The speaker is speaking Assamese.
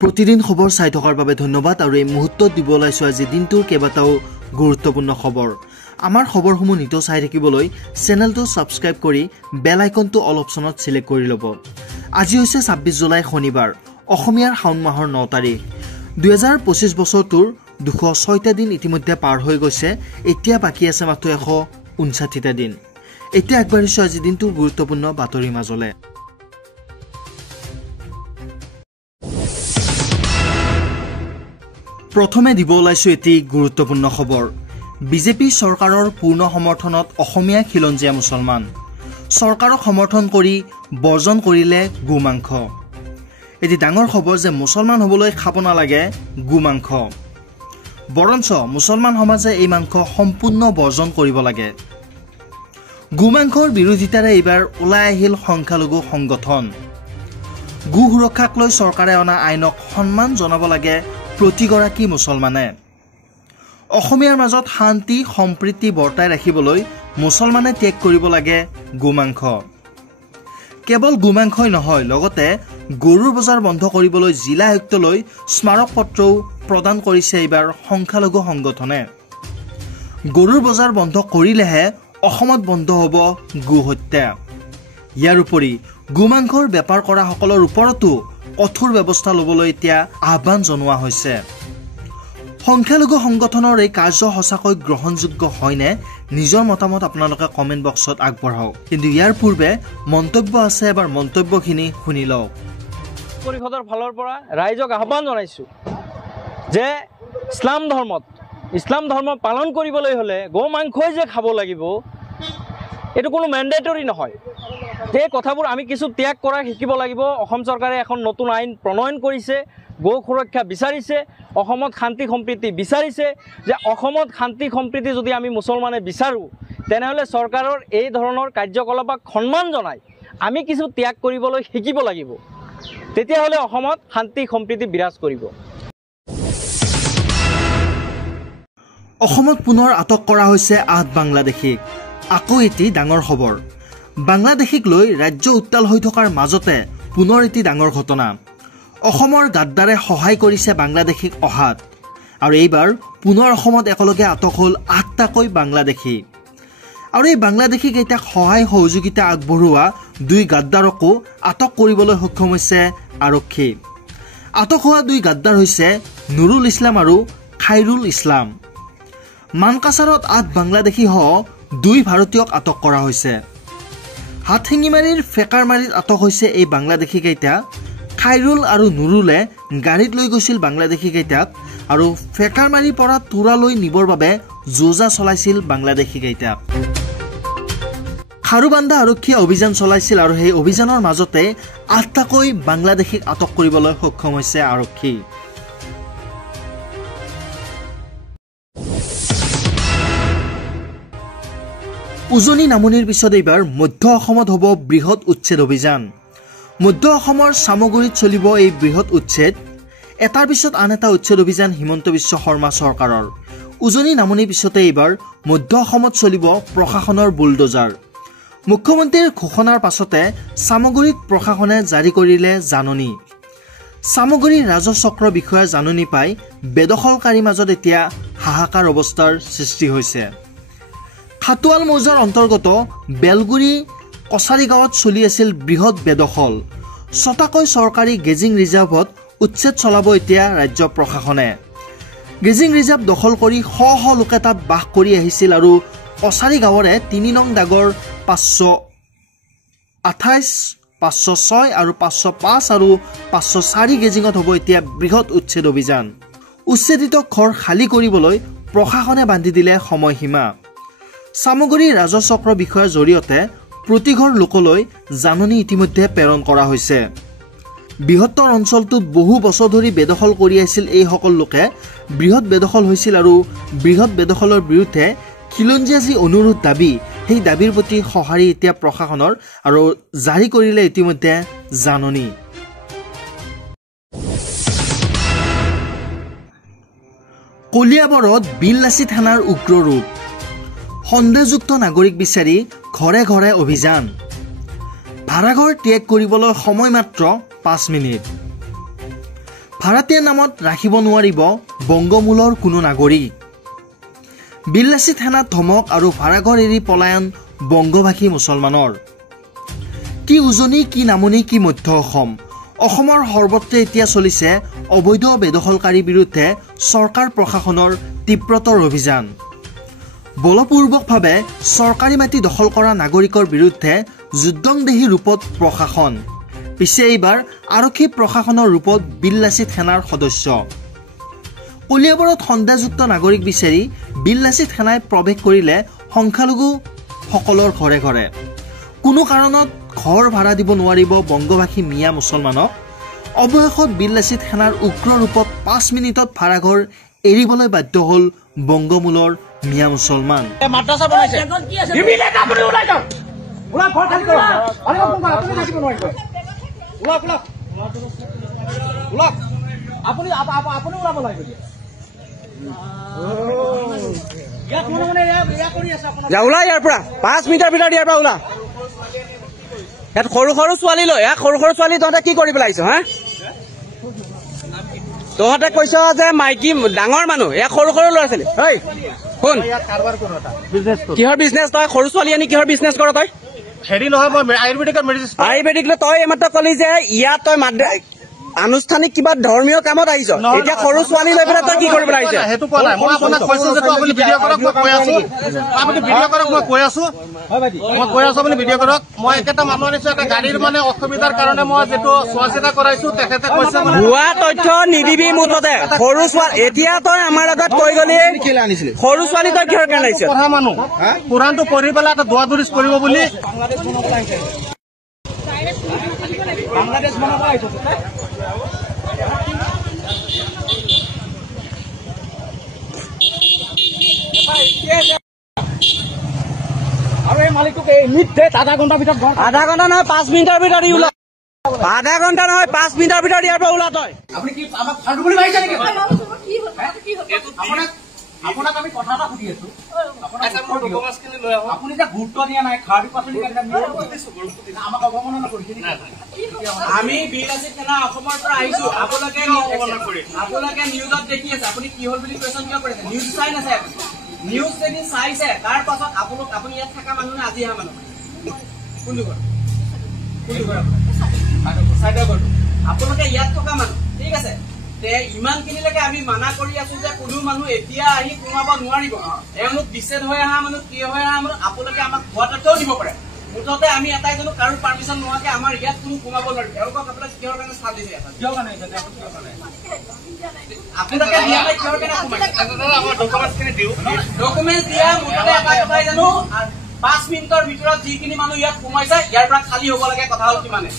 प्रतिदिन खबर চাই থকাৰ বাবে ধন্যবাদ আৰু এই মুহূৰ্তত দিব লাইছো আজি দিনটোৰ কেইবাটাও গুৰুত্বপূৰ্ণ খবৰ আমাৰ খবৰসমূহ নিত চাই থাকিবলৈ চেনেলটো সাবস্ক্ৰাইব কৰি বেল আইকনটো অল অপচনত সিলেক্ট কৰি ল'ব আজি হৈছে 26 জুলাই শনিবাৰ অসমীয়াৰ শাওন মাহৰ 9 তাৰিখ 2025 বছৰটোৰ 206টা দিন ইতিমধ্যে পাৰ হৈ গৈছে এতিয়া বাকি আছে মাত্ৰ 159টা দিন এতিয়া আগবাঢ়িছো আজি দিনটোৰ গুৰুত্বপূৰ্ণ বাতৰিৰ মাজলে প্ৰথমে দিব লাইছো এটি গুৰুত্বপূৰ্ণ খবৰ বিজেপি চৰকাৰৰ পূৰ্ণ সমৰ্থনত অসমীয়া খিলঞ্জীয়া মুছলমান চৰকাৰক সমৰ্থন কৰি বৰ্জন কৰিলে গোমাংস এটি ডাঙৰ খবৰ যে মুছলমান হ'বলৈ খাব নালাগে গোমাংস বৰঞ্চ মুছলমান সমাজে এই মাংস সম্পূৰ্ণ বৰ্জন কৰিব লাগে গোমাংসৰ বিৰোধিতাৰে এইবাৰ ওলাই আহিল সংখ্যালঘু সংগঠন গো সুৰক্ষাক লৈ চৰকাৰে অনা আইনক সন্মান জনাব লাগে প্ৰতিগৰাকী মুছলমানে অসমীয়াৰ মাজত শান্তি সম্প্ৰীতি বৰ্তাই ৰাখিবলৈ মুছলমানে ত্যাগ কৰিব লাগে গোমাংস কেৱল গোমাংসই নহয় লগতে গৰুৰ বজাৰ বন্ধ কৰিবলৈ জিলা আয়ুক্তলৈ স্মাৰক পত্ৰও প্ৰদান কৰিছে এইবাৰ সংখ্যালঘু সংগঠনে গৰুৰ বজাৰ বন্ধ কৰিলেহে অসমত বন্ধ হ'ব গো হত্যা ইয়াৰ উপৰি গোমাংসৰ বেপাৰ কৰা সকলৰ ওপৰতো কঠোৰ ব্যৱস্থা ল'বলৈ এতিয়া আহ্বান জনোৱা হৈছে সংখ্যালঘু সংগঠনৰ এই কাৰ্য সঁচাকৈ গ্ৰহণযোগ্য হয়নে নিজৰ মতামত আপোনালোকে কমেন্ট বক্সত আগবঢ়াওক কিন্তু ইয়াৰ পূৰ্বে মন্তব্য আছে এবাৰ মন্তব্যখিনি শুনি লওক পৰিষদৰ ফালৰ পৰা ৰাইজক আহ্বান জনাইছো যে ইছলাম ধৰ্ম পালন কৰিবলৈ হলে গোমাংসই যে খাব লাগিব এটো কোনো ম্যান্ডেটৰি নহয় এই কথাবোৰ আমি কিছু ত্যাগ কৰা শিকিব লাগিব অসম চৰকাৰে এখন নতুন আইন প্ৰণয়ন কৰিছে গো সুৰক্ষা বিচাৰিছে অসমত শান্তি সম্প্ৰীতি বিচাৰিছে যে অসমত শান্তি সম্প্ৰীতি যদি আমি মুছলমানে বিচাৰো তেনেহলে চৰকাৰৰ এই ধৰণৰ কাৰ্যকলাপক সন্মান জনাই আমি কিছু ত্যাগ কৰিবলৈ শিকিব লাগিব তেতিয়া হলে অসমত শান্তি সম্প্ৰীতি বিৰাজ কৰিব অসমত পুনৰ আটক কৰা হৈছে 8 বাংলাদেশীক আকৌ এটি ডাঙৰ খবৰ বাংলাদেশীক লৈ ৰাজ্য উত্তাল হৈ থকাৰ মাজতে পুনৰ এটি ডাঙৰ ঘটনা অসমৰ গাদ্দাৰে সহায় কৰিছে বাংলাদেশীক অহাত আৰু এইবাৰ পুনৰ অসমত একেলগে আটক হ'ল 8টাকৈ বাংলাদেশী আৰু এই বাংলাদেশী কেইটাক সহায় সহযোগিতা আগবঢ়োৱা দুই গাদ্দাৰকো আটক কৰিবলৈ সক্ষম হৈছে আৰক্ষী আটক হোৱা দুই গাদ্দাৰ হৈছে নুৰুল ইছলাম আৰু খাইৰুল ইছলাম মানকাছাৰত 8 বাংলাদেশী সহ দুই ভাৰতীয়ক আটক কৰা হৈছে হাতহিঙিমাৰীৰ ফেকাৰমাৰীত আটক হৈছে এই বাংলাদেশী কেইটা খাইৰুল আৰু নুৰুলে গাড়ীত লৈ গৈছিল বাংলাদেশী কেইটাক আৰু ফেকাৰমাৰীৰ পৰা তুৰালৈ নিবৰ বাবে যোজা চলাইছিল বাংলাদেশী কেইটাক খাৰুবান্ধা আৰক্ষীয়ে অভিযান চলাইছিল আৰু সেই অভিযানৰ মাজতে 8টাকৈ বাংলাদেশীক আটক কৰিবলৈ সক্ষম হৈছে আৰক্ষী উজনি নামনিৰ পিছত এইবাৰ মধ্য অসমত হ'ব বৃহৎ উচ্ছেদ অভিযান মধ্য অসমৰ সামগুৰিত চলিব এই বৃহৎ উচ্ছেদ এটাৰ পিছত আন এটা উচ্ছেদ অভিযান হিমন্ত বিশ্ব শৰ্মা চৰকাৰৰ উজনি নামনিৰ পিছতে এইবাৰ মধ্য অসমত চলিব প্ৰশাসনৰ বুলডোজাৰ মুখ্যমন্ত্ৰীৰ ঘোষণাৰ পাছতে সামগুৰিত প্ৰশাসনে জাৰি কৰিলে জাননী সামগুৰি ৰাজচক্ৰ বিষয়াৰ জাননী পাই বেদখলকাৰীৰ মাজত এতিয়া হাহাকাৰ অৱস্থাৰ সৃষ্টি হৈছে খাতুৱাল মৌজাৰ অন্তৰ্গত বেলগুৰি কছাৰী গাঁৱত চলি আছিল বৃহৎ বেদখল ছটাকৈ চৰকাৰী গেজিং ৰিজাৰ্ভত উচ্ছেদ চলাব এতিয়া ৰাজ্য প্ৰশাসনে গেজিং ৰিজাৰ্ভ দখল কৰি শ লোকে তাত বাস কৰি আহিছিল আৰু কছাৰী গাঁৱৰে 3 নং দাগৰ 528 506 আৰু 505 আৰু 504 গেজিঙত হ'ব এতিয়া বৃহৎ উচ্ছেদ অভিযান উচ্ছেদিত ঘৰ খালী কৰিবলৈ প্ৰশাসনে বান্ধি দিলে সময়সীমা সামগুৰি ৰাজচক্ৰ বিষয়ৰ জৰিয়তে প্ৰতিঘৰ লোকলৈ জাননী ইতিমধ্যে প্ৰেৰণ কৰা হৈছে বৃহত্তৰ অঞ্চলটোত বহু বছৰ ধৰি বেদখল কৰি আছিল এই সকল লোকে বৃহৎ বেদখল হৈছিল আৰু বৃহৎ বেদখলৰ বিৰুদ্ধে খিলঞ্জীয়া যি অনুৰোধ দাবী সেই দাবীৰ প্ৰতি সঁহাৰি এতিয়া প্ৰশাসনৰ আৰু জাৰি কৰিলে ইতিমধ্যে জাননী কলিয়াবৰত বিললাচি থানাৰ উগ্ৰ ৰূপ সন্দেহযুক্ত নাগৰিক বিচাৰি ঘৰে ঘৰে অভিযান ভাড়াঘৰ ত্যাগ কৰিবলৈ সময় মাত্ৰ 5 মিনিট ভাড়াতীয়া নামত ৰাখিব নোৱাৰিব বংগমূলৰ কোনো নাগৰিক। বিল্লাচি থানাত ধমক আৰু ভাড়াঘৰ এৰি পলায়ন বংগভাষী মুছলমানৰ। কি উজনি, কি নামনি, কি মধ্য অসম। অসমৰ সৰ্বত্ৰে এতিয়া চলিছে অবৈধ বেদখলকাৰীৰ বিৰুদ্ধে চৰকাৰ প্ৰশাসনৰ তীব্ৰতৰ অভিযান। বলপূৰ্বকভাৱে চৰকাৰী মাটি দখল কৰা নাগৰিকৰ বিৰুদ্ধে যুদ্ধংদেহী ৰূপত প্ৰশাসন। পিছে এইবাৰ আৰক্ষী প্ৰশাসনৰ ৰূপত বিল্লাচি থানাৰ সদস্য। কলিয়াবৰত সন্দেহযুক্ত নাগৰিক বিচাৰি বিল্লাচি থানায় প্ৰৱেশ কৰিলে সংখ্যালঘুসকলৰ ঘৰে ঘৰে। কোনো কাৰণত ঘৰ ভাড়া দিব নোৱাৰিব বংগভাষী মিয়া মুছলমানক। অৱশেষত বিল্লাচি থানাৰ উগ্ৰ ৰূপত 5 মিনিটত ভাড়াঘৰ এৰিবলৈ বাধ্য হ'ল বংগমূলৰ মিয়া মুছলমান। মাদ্ৰাছা বনাইছে ওলা ইয়াৰ পৰা 5 মিটাৰ ভিতৰত ইয়াৰ পৰা ওলা। ইয়াত সৰু সৰু ছোৱালী লৈ সৰু সৰু ছোৱালী তহঁতে কি কৰি পেলাইছ হা? তহঁতে কৈছ যে মাইকী ডাঙৰ মানুহ, ইয়াত সৰু সৰু ল'ৰা ছোৱালী। শুন, কিহৰ বিজনেছ তই? সৰু ছোৱালী আনি কিহৰ বিজনেছ কৰ তই? হেৰি নহয়, মই আয়ুৰ্বেদিক তই এইমাত্ৰ কলি যে ইয়াত তই আনুষ্ঠানিক কিবা ধৰ্মীয় কামত আহিছ, এতিয়া সৰু ছোৱালী লৈ পেলাই তই কি কৰিব আহিছ? সেইটো কোৱা নাই, মই আপোনাক কৈছো যে আপুনি ভিডিঅ' কৰক, মই কৈ আছো আপুনি ভিডিঅ' কৰক, মই কৈ আছো আপুনি ভিডিঅ' কৰক। মই একেটা মানুহ আনিছো, এটা গাড়ীৰ মানে অসুবিধাৰ কাৰণে মই যিটো চোৱা চিতা কৰাইছো, তেখেতে কৈছে ভুৱা তথ্য নিদিবি মুঠতে। সৰু ছোৱালী এতিয়া তই আমাৰ আগত কৈ গলি সৰু ছোৱালী তই কিহৰ কাৰণে আহিছ? পঢ়া মানুহ কোৰাণটো পঢ়ি পেলাই এটা দোৱা দৰিচ কৰিব বুলি বাংলাদেশ বনাব আহিছ। আৰু এই মালিকটোক আধা ঘণ্টাৰ ভিতৰত, আধা ঘণ্টা নহয় 5 মিনিটৰ ভিতৰত ওলা। আধা ঘণ্টা নহয় 5 মিনিটৰ ভিতৰত ইয়াৰ পৰা ওলা তই। আপুনি কি আমাক ফাল্টু বুলি ভাবিছে নেকি? আপোনাক আমি কথা এটা সুধি আছো, আপুনি যে গুৰুত্ব দিয়া নাই খাৰলি পাচলি আমাক অৱমাননা কৰিছে। আমি বিল্লাচি থানা অসমৰ পৰা আহিছো, আপোনালোকে নিউজত দেখি আছে। আপুনি কি হল বুলি কুৱেশ্যন কিয় কৰিছে? নিউজ চাই নাচাই? নিউজ যদি চাইছে তাৰ পাছত আপুনি ইয়াত থকা মানুহ নে আজি অহা মানুহ? কোনটো ঘৰ? আপোনালোকে ইয়াত থকা মানুহ, ঠিক আছে। ইমানখিনিলৈকে আমি মানা কৰি আছো যে কোনো মানুহ এতিয়া আহি সোমাব নোৱাৰিব। এওঁলোক বিচ্ছেদ হৈ অহা মানুহ, কিয় হৈ অহা মানুহ, আপোনালোকে আমাক ভুৱা তথ্যও দিব পাৰে। মুঠতে আমি এটাই জানো, কাৰো পাৰ্মিশ্যন নোহোৱাকে আমাৰ ইয়াত কোনো সোমাব নোৱাৰিব। এওঁলোকক আপোনালোকে কিহৰ কাৰণে স্থান দিছে? কিহৰ কাৰণে আপোনালোকে দিয়া নাই? কিহৰ কাৰণে ডকুমেণ্ট দিয়া? মুঠতে এটা কথাই জানো, 5 মিনিটৰ ভিতৰত যিখিনি মানুহ ইয়াত সোমাইছে ইয়াৰ পৰা খালী হ'ব লাগে। কথা হ'ল কিমানে?